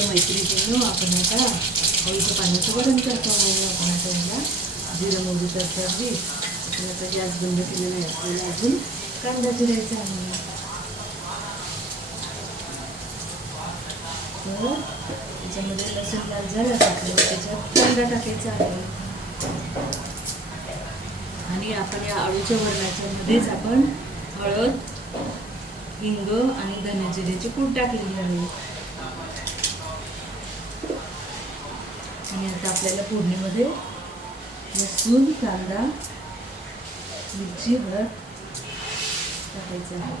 तर मैत्रिणींनो, आपण आता अळूच्या पानाचं वरण करतो आहे. आपण आता याला जिरं मोहरी तडतडली. आपण आता गॅस बंद केलेला आहे. आपल्याला अजून कांदा चिरायचा आहे. तर त्याच्यामध्ये लसूण लाल झाला टाकलं, त्याच्यात कांदा टाकायचा आहे. आणि आपण या अळूच्या वरणाच्या मध्येच आपण हळद, हिंग आणि धने जिऱ्याची पूड टाकलेली आहे. आणि आता आपल्याला फोडणीमध्ये लसूण, कांदा, मिरची, हळद टाकायचं आहे.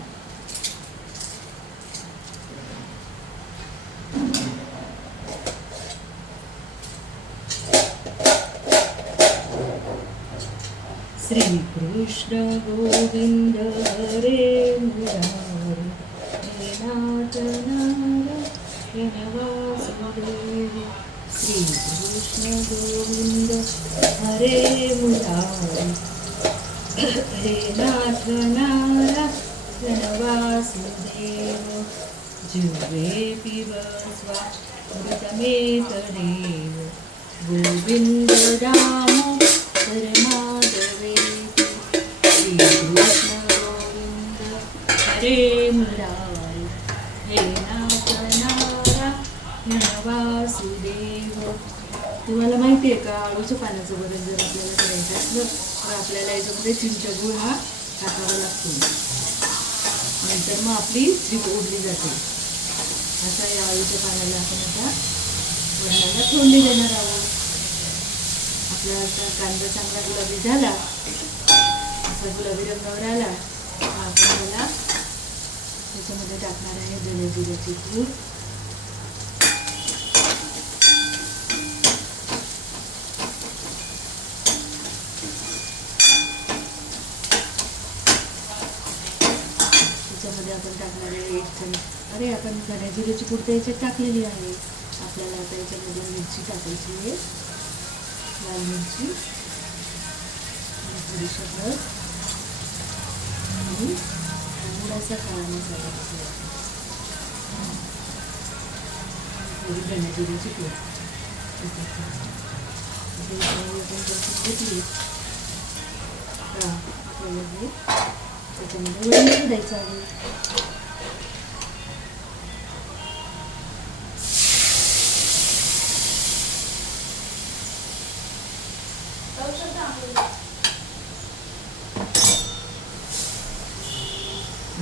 श्री कृष्ण गोविंद हरे मुरारी, हे नाथ नारायण वासुदेव. श्री कृष्ण गोविंद हरे मुरारी, हे नाथ नारायण वासुदेव. जिह्वे पिब स्वामृतमेत देव, गोविंद राम परमाधवे. श्री कृष्ण गोविंद हरे मुरारी, हे नाथ नारायण वासुदेव. तुम्हाला माहिती आहे का, अळूच्या पानाचं वरण जर आपल्याला करायचं असलं तर आपल्याला याच्यामध्ये चिंचगूळ हा टाकावा लागतो. नंतर मग आपली जीभ ओढली जाते. असा या अळूच्या पानाला आपण आता वरणाला फोडणी देणार आहोत. आपला असा कांदा चांगला गुलाबी झाला, असा गुलाबी रंगावर आला, आपण त्याला त्याच्यामध्ये टाकणार आहे धने जिऱ्याची पूड. त्याच्यामध्ये आपण टाकणार आहे 1 चमचा. अरे, आपण धने जिऱ्याची पूड तर याच्यात टाकलेली आहे. आपल्याला आता याच्यामध्ये मिरची टाकायची आहे, लाल मिरची, थोडीशी हळद आणि थोडासा काळा मसाला, थोडी धने जिऱ्याची पूड घेतली का आपल्याला हे त्याच्यामध्ये वरून द्यायचं आहे.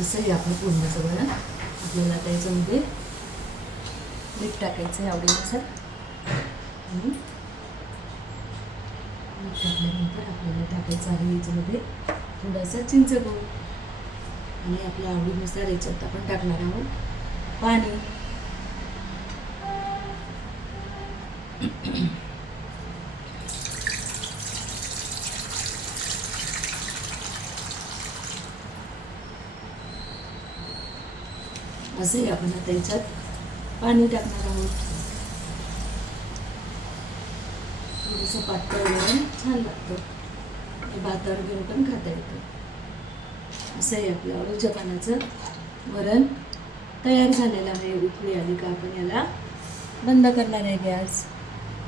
असंही आपण पूर्णचं वरण. आपल्याला आता याच्यामध्ये मीठ टाकायचं आहे आवडीनुसार. आणि मीठ टाकल्यानंतर आपल्याला टाकायचं आहे याच्यामध्ये थोडासा चिंचगूळ. आणि आपल्या आवडीनुसार याच्यात आपण टाकणार आहोत पाणी. असंही आपण आता याच्यात पाणी टाकणार आहोत. थोडंसं पातळ वरण छान लागतं, हे भातावर घेऊन पण खाता येतं. असंही आपलं अळूच्या पानाचं वरण तयार झालेलं आहे. उकळी आली का आपण याला बंद करणार आहे गॅस.